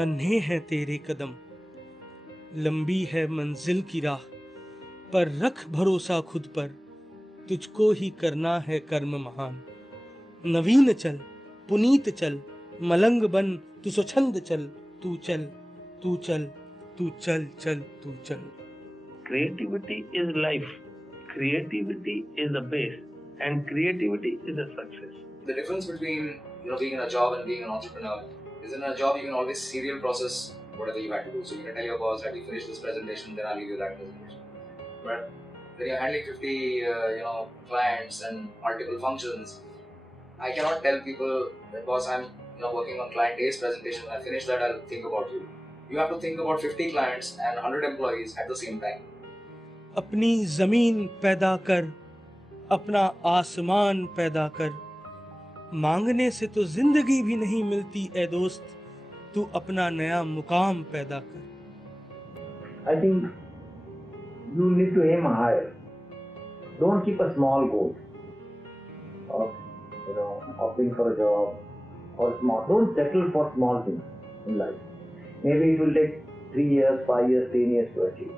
नन्हे हैं तेरे कदम, लंबी है मंजिल की राह, पर रख भरोसा खुद पर, तुझको ही करना है कर्म महान। नवीन चल, पुनीत चल, मलंग बन, तू स्वच्छंद चल, तू चल, तू चल, तू चल, चल, तू चल। Creativity is life. Creativity is the base, and creativity is a success. The difference between being in a job and being an entrepreneur is in a job you can always serial process whatever you had to do. So you can tell your boss that you finish this presentation, then I'll give you that presentation. But when you're handling 50 clients and multiple functions, I cannot tell people that boss I'm working on client A's presentation. When I finish that, I'll think about you. You have to think about 50 clients and 100 employees at the same time. अपनी जमीन पैदा कर, अपना आसमान पैदा कर, मांगने से तो जिंदगी भी नहीं मिलती ए दोस्त, तू अपना नया मुकाम पैदा कर। I think you need to aim higher. Don't keep a small goal of opting for a job or small. Don't settle for small things in life. Maybe it will take 3 years, 5 years, 10 years to achieve.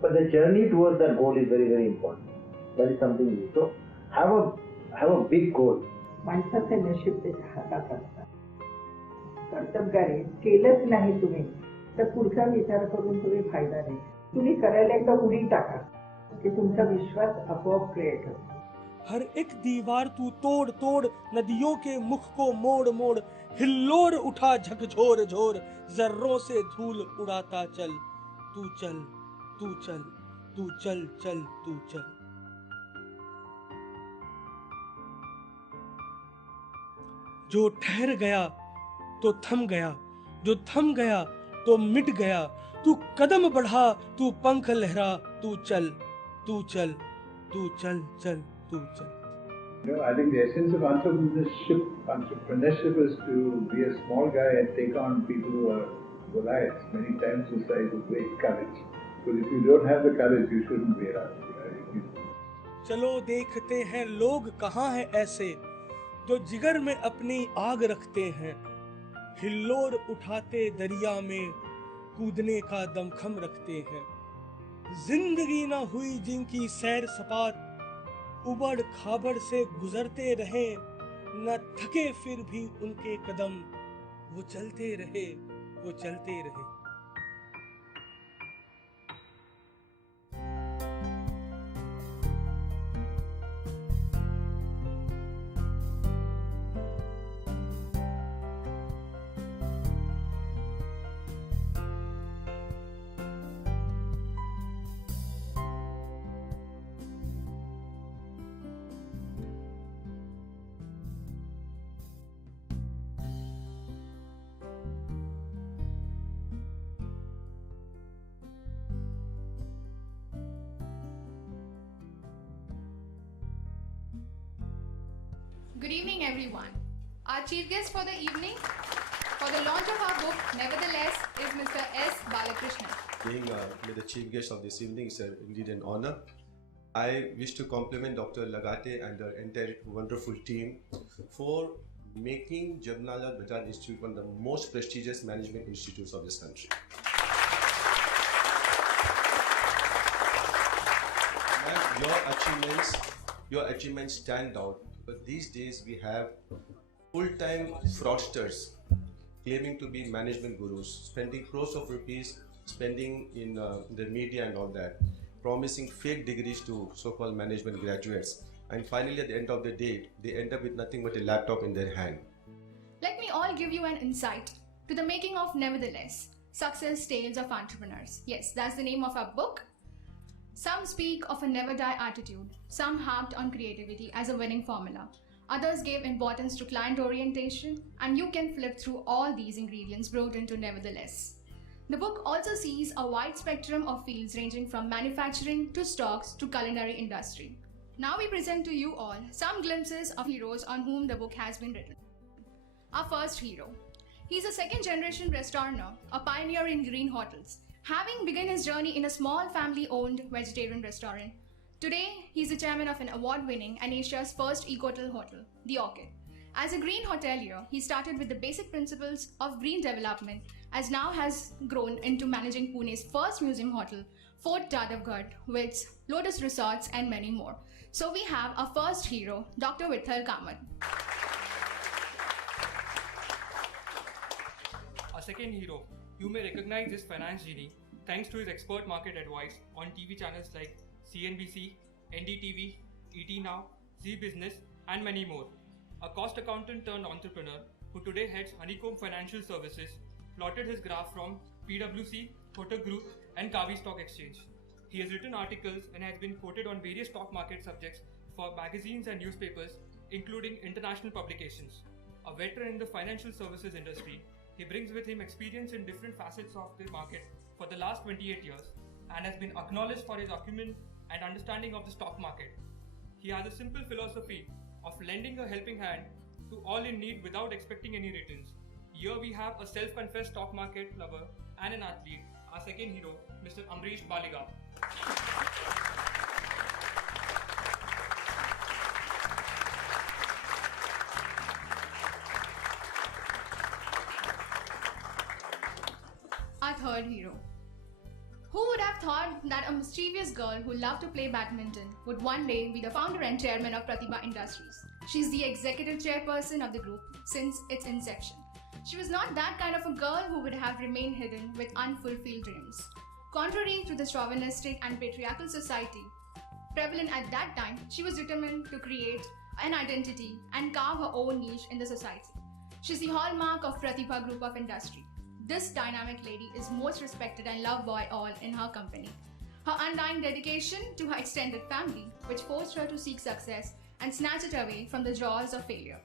But the journey towards that goal is very, very important. That is something new. So have a big goal. माणसाचे नशीब त्याच्या हातात असतात. कर्तबगारी केलंच नाही तुम्ही तर पुढचा विचार करून तुम्ही फायदा नाही. तुम्ही करायला एकदा उडी टाका की तुमचा विश्वास आपोआप क्रिएट होतो. हर एक दीवार तू तोड़ तोड़, नदियों के मुख को मोड़ मोड़, हिल्लोर उठा झकझोर झोर, जर्रों से धूल उड़ाता चल, तू चल, तू चल, तू चल, चल, तू चल। जो ठहर गया तो थम गया, जो थम गया तो मिट गया, तू कदम बढ़ा, तू पंख लहरा, तू चल, तू चल, तू चल, चल, तू चल। I think the essence of entrepreneurship is to be a small guy and take on people who are Goliaths, many times the size of great courage. Because if you don't have the courage, you shouldn't be around. चलो देखते हैं लोग कहाँ हैं ऐसे जो जिगर में अपनी आग रखते हैं, हिल्लोर उठाते दरिया में कूदने का दमखम रखते हैं। जिंदगी ना हुई जिनकी सैर सपाट, उबड़ खाबड़ से गुजरते रहे, न थके फिर भी उनके कदम, वो चलते रहे, वो चलते रहे। Good evening, everyone. Our chief guest for the evening, for the launch of our book, Nevertheless, is Mr. S. Balakrishnan. Being the chief guest of this evening is indeed an honor. I wish to compliment Dr. Lagate and the entire wonderful team for making Jabnalal Bajaj Institute one of the most prestigious management institutes of this country. And your achievements stand out. But these days we have full-time fraudsters claiming to be management gurus, spending crores of rupees, spending in the media and all that, promising fake degrees to so-called management graduates. And finally, at the end of the day, they end up with nothing but a laptop in their hand. Let me all give you an insight to the making of Nevertheless, Success Tales of Entrepreneurs. Yes, that's the name of our book. Some speak of a never-die attitude, some harped on creativity as a winning formula, others gave importance to client orientation, and you can flip through all these ingredients brought into Nevertheless. The book also sees a wide spectrum of fields ranging from manufacturing to stocks to culinary industry. Now we present to you all some glimpses of heroes on whom the book has been written. Our first hero. He's a second-generation restaurateur, a pioneer in green hotels. Having begun his journey in a small family-owned vegetarian restaurant, today he's the chairman of an award-winning and Asia's first eco-hotel, The Orchid. As a green hotelier, he started with the basic principles of green development, as now has grown into managing Pune's first museum hotel, Fort Tadavgarh, with Lotus Resorts and many more. So we have our first hero, Dr. Vitthal Kamath. Our second hero, you may recognize this finance genie thanks to his expert market advice on TV channels like CNBC, NDTV, ET Now, Zee Business, and many more. A cost accountant turned entrepreneur who today heads Honeycomb Financial Services, plotted his graph from PwC, Kotak Group, and Kavi Stock Exchange. He has written articles and has been quoted on various stock market subjects for magazines and newspapers, including international publications. A veteran in the financial services industry, he brings with him experience in different facets of the market for the last 28 years and has been acknowledged for his acumen and understanding of the stock market. He has a simple philosophy of lending a helping hand to all in need without expecting any returns. Here we have a self-confessed stock market lover and an athlete, our second hero, Mr. Amrish Baliga. Our third hero. Who would have thought that a mischievous girl who loved to play badminton would one day be the founder and chairman of Pratibha Industries? She's the executive chairperson of the group since its inception. She was not that kind of a girl who would have remained hidden with unfulfilled dreams. Contrary to the chauvinistic and patriarchal society prevalent at that time, she was determined to create an identity and carve her own niche in the society. She's the hallmark of Pratibha Group of Industry. This dynamic lady is most respected and loved by all in her company. Her undying dedication to her extended family, which forced her to seek success and snatch it away from the jaws of failure.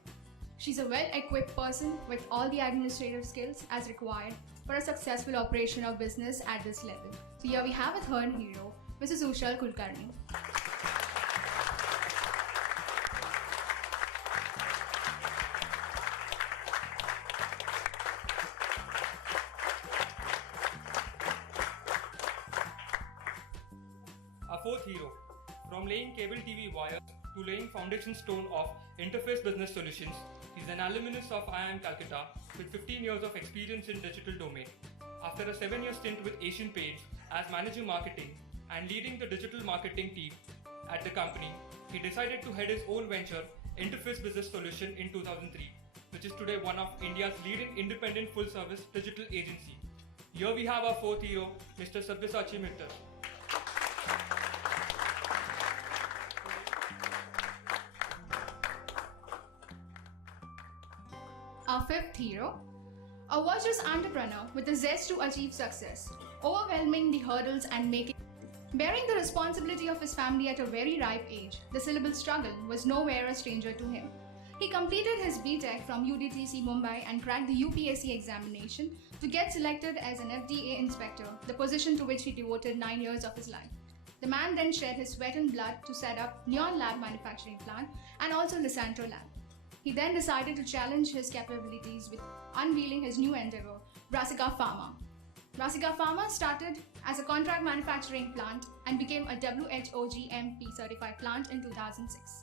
She's a well-equipped person with all the administrative skills as required for a successful operation of business at this level. So here we have a third hero, Mrs. Ushal Kulkarni. Our fourth hero, from laying cable TV wires to laying foundation stone of Interface Business Solutions, he's an alumnus of IIM Calcutta with 15 years of experience in digital domain. After a 7-year stint with Asian Paints as manager marketing and leading the digital marketing team at the company, he decided to head his own venture, Interface Business Solution, in 2003, which is today one of India's leading independent full-service digital agency. Here we have our fourth hero, Mr. Sabyasachi Mittal. Our fifth hero, a virtuous entrepreneur with a zest to achieve success, overwhelming the hurdles and bearing the responsibility of his family at a very ripe age. The syllable struggle was nowhere a stranger to him. He completed his BTech from UDTC Mumbai and cracked the UPSC examination to get selected as an FDA inspector, the position to which he devoted 9 years of his life. The man then shed his sweat and blood to set up Neon Lab manufacturing plant and also Lysanto Lab. He then decided to challenge his capabilities with unveiling his new endeavor, Brassica Pharma. Brassica Pharma started as a contract manufacturing plant and became a WHO GMP certified plant in 2006.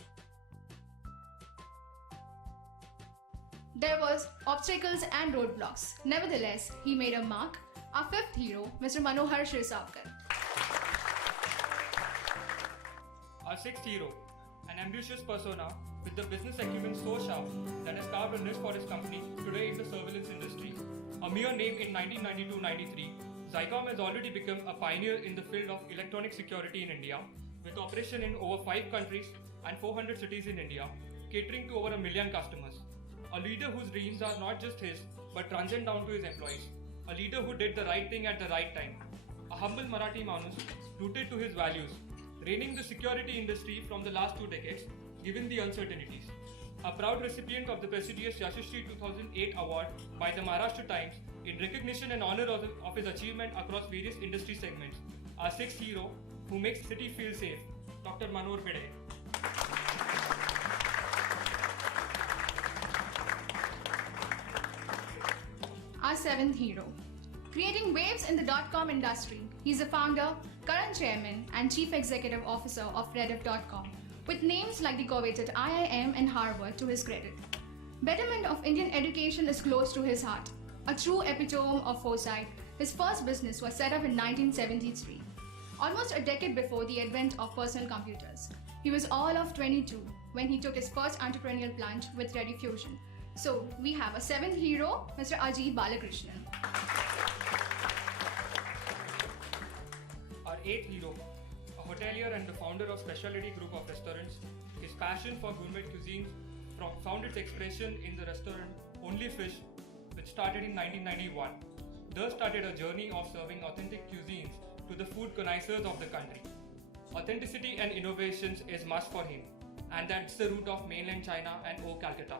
There was obstacles and roadblocks. Nevertheless, he made a mark. Our fifth hero, Mr. Manohar Shirsavkar. Our sixth hero, an ambitious persona with the business acumen so sharp that has carved a niche for his company today in the surveillance industry. A mere name in 1992-93, Zycom has already become a pioneer in the field of electronic security in India, with operation in over 5 countries and 400 cities in India, catering to over 1 million customers. A leader whose dreams are not just his, but transcend down to his employees. A leader who did the right thing at the right time. A humble Marathi Manus, rooted to his values, reigning the security industry from the last 2 decades, given the uncertainties. A proud recipient of the prestigious Yashashree 2008 award by the Maharashtra Times in recognition and honor of his achievement across various industry segments. Our sixth hero, who makes the city feel safe, Dr. Manor Bede. Our seventh hero. Creating waves in the .com industry, he's the founder, current chairman, and chief executive officer of Rediff.com, with names like the coveted IIM and Harvard to his credit. Betterment of Indian education is close to his heart. A true epitome of foresight, his first business was set up in 1973, almost a decade before the advent of personal computers. He was all of 22 when he took his first entrepreneurial plunge with Rediffusion. So we have a seventh hero, Mr. Ajit Balakrishnan. Our eighth hero, a hotelier and the founder of Specialty Group of Restaurants, his passion for gourmet cuisine found its expression in the restaurant Only Fish, which started in 1991. Thus started a journey of serving authentic cuisines to the food connoisseurs of the country. Authenticity and innovations is must for him, and that's the root of mainland China and O Calcutta.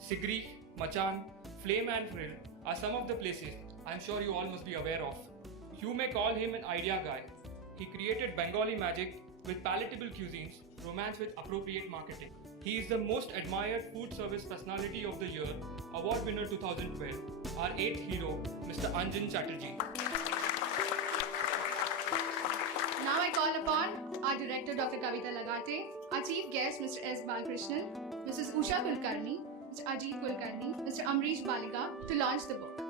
Sigri, Machan, Flame and Frill are some of the places I'm sure you all must be aware of. You may call him an idea guy. He created Bengali magic with palatable cuisines, romance with appropriate marketing. He is the most admired food service personality of the year, award winner 2012, our eighth hero, Mr. Anjan Chatterjee. Now I call upon our director, Dr. Kavita Lagate, our chief guest, Mr. S. Balakrishnan, Mrs. Usha Kulkarni, Mr. Ajit Kulkarni, Mr. Amrish Balika, to launch the book.